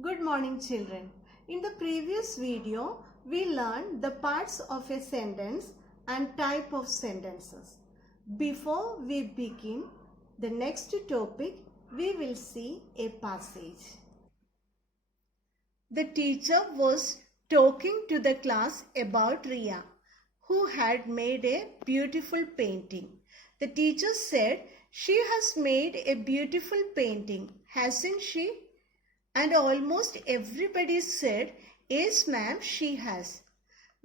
Good morning children. In the previous video, we learned the parts of a sentence and type of sentences. Before we begin the next topic, we will see a passage. The teacher was talking to the class about Ria, who had made a beautiful painting. The teacher said, "She has made a beautiful painting, hasn't she?" And almost everybody said, "Yes, ma'am, she has."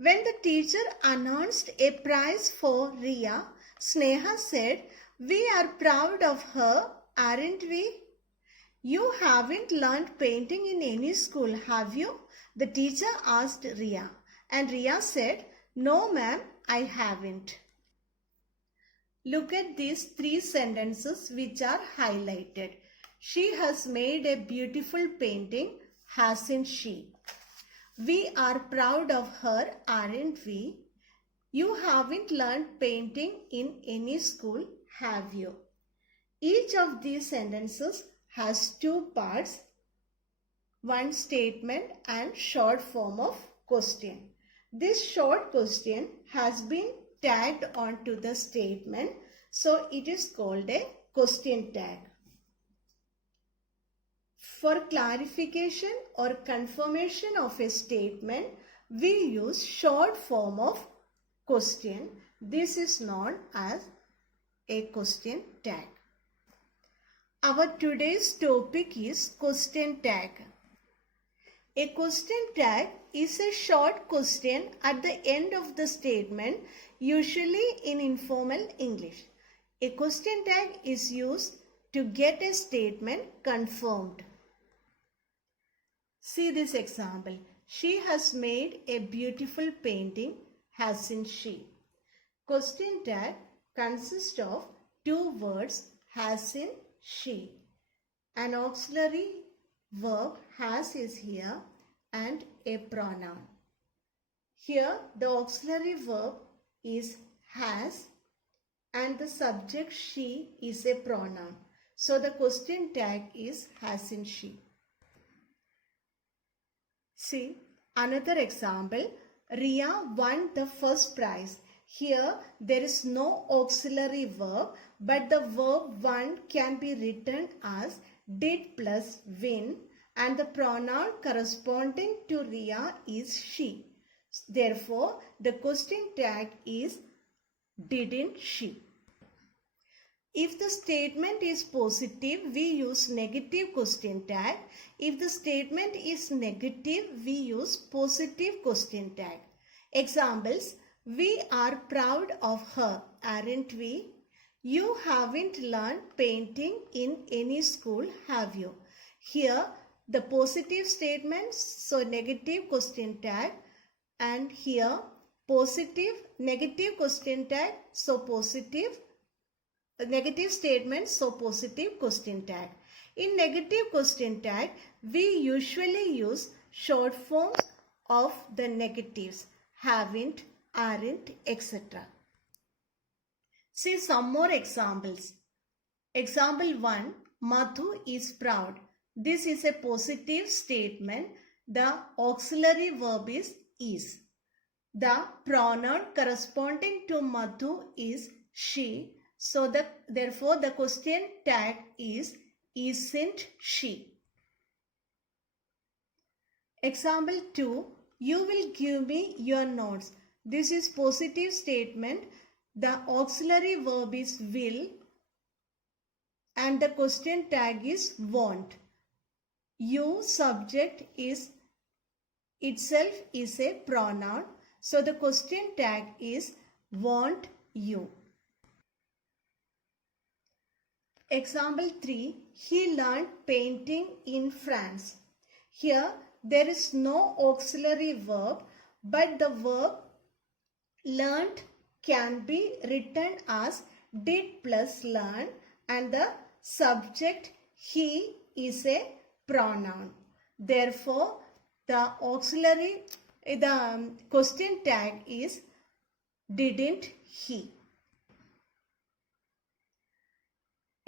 When the teacher announced a prize for Ria, Sneha said, "We are proud of her, aren't we?" "You haven't learned painting in any school, have you?" the teacher asked Ria. And Ria said, "No, ma'am, I haven't." Look at these three sentences which are highlighted. She has made a beautiful painting, hasn't she? We are proud of her, aren't we? You haven't learned painting in any school, have you? Each of these sentences has two parts, one statement and short form of question. This short question has been tagged onto the statement, so it is called a question tag. For clarification or confirmation of a statement, we use short form of question. This is known as a question tag. Our today's topic is question tag. A question tag is a short question at the end of the statement, usually in informal English. A question tag is used to get a statement confirmed. See this example. She has made a beautiful painting, hasn't she? Question tag consists of two words, hasn't she. An auxiliary verb has is here and a pronoun. Here the auxiliary verb is has and the subject she is a pronoun. So the question tag is hasn't she. See another example. Ria won the first prize. Here there is no auxiliary verb, but the verb won can be written as did plus win, and the pronoun corresponding to Ria is she. Therefore, the question tag is didn't she. If the statement is positive, we use negative question tag. If the statement is negative, we use positive question tag. Examples: we are proud of her, aren't we? You haven't learned painting in any school, have you? Here the positive statement, so negative question tag, and here positive negative question tag, so positive negative statement, so positive question tag. In negative question tag, we usually use short forms of the negatives, haven't, aren't, etc. See some more examples. Example 1, Madhu is proud. This is a positive statement. The auxiliary verb is. The pronoun corresponding to Madhu is she. So therefore the question tag is isn't she. Example 2, you will give me your notes. This is positive statement. The auxiliary verb is will and the question tag is won't. You subject is itself is a pronoun. So the question tag is won't you. Example 3, he learned painting in France. Here there is no auxiliary verb, but the verb learned can be written as did plus learn, and the subject he is a pronoun. Therefore, the question tag is didn't he.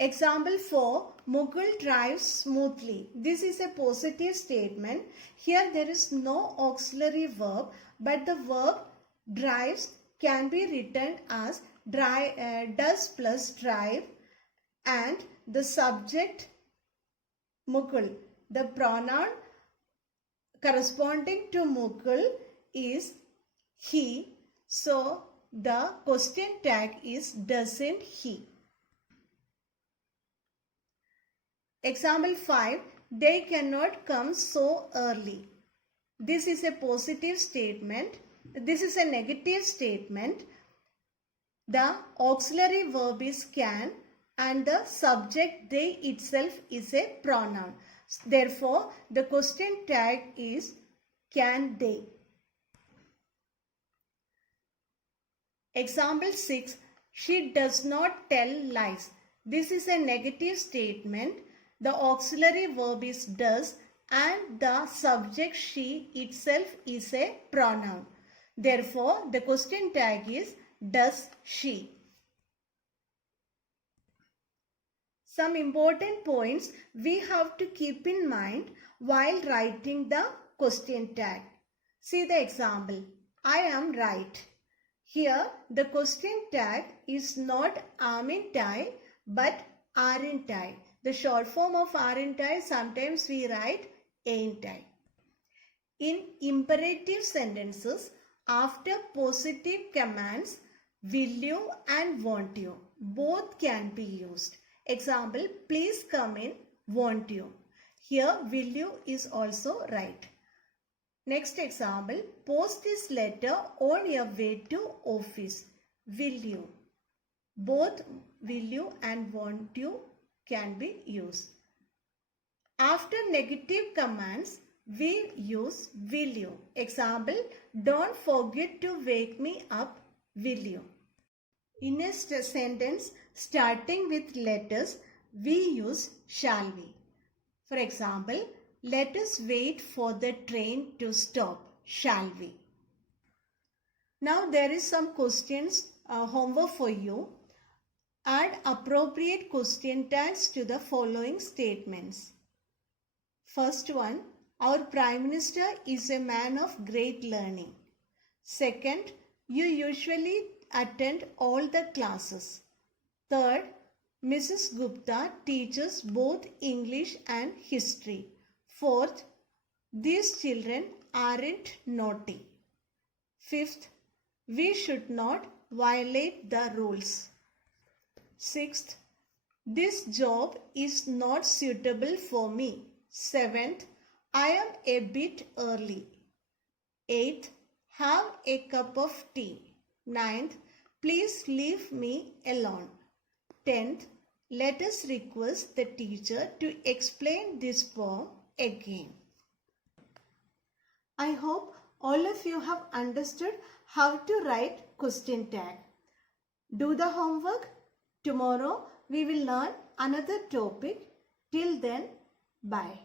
Example 4, Mukul drives smoothly. This is a positive statement. Here there is no auxiliary verb, but the verb drives can be written as does plus drive, and the subject Mukul. The pronoun corresponding to Mukul is he. So the question tag is doesn't he. Example 5, they cannot come so early. This is a positive statement. This is a negative statement. The auxiliary verb is can and the subject they itself is a pronoun. Therefore, the question tag is can they. Example 6, she does not tell lies. This is a negative statement. The auxiliary verb is does and the subject she itself is a pronoun. Therefore, the question tag is does she. Some important points we have to keep in mind while writing the question tag. See the example. I am right. Here the question tag is not aren't I but aren't I. The short form of aren't I, sometimes we write ain't I. In imperative sentences, after positive commands, will you and won't you, both can be used. Example, please come in, won't you. Here, will you is also right. Next example, post this letter on your way to office. Will you. Both will you and won't you can be used. After negative commands, we use will you. Example, don't forget to wake me up, will you. In a sentence starting with letters, we use shall we. For example, let us wait for the train to stop, shall we. Now there is some questions, homework for you. Add appropriate question tags to the following statements. First one, our Prime Minister is a man of great learning. Second, you usually attend all the classes. Third, Mrs. Gupta teaches both English and history. Fourth, these children aren't naughty. Fifth, we should not violate the rules. Sixth, this job is not suitable for me. Seventh, I am a bit early. Eighth, have a cup of tea. Ninth, please leave me alone. 10th, let us request the teacher to explain this poem again. I hope all of you have understood how to write question tag. Do the homework. Tomorrow we will learn another topic. Till then, bye.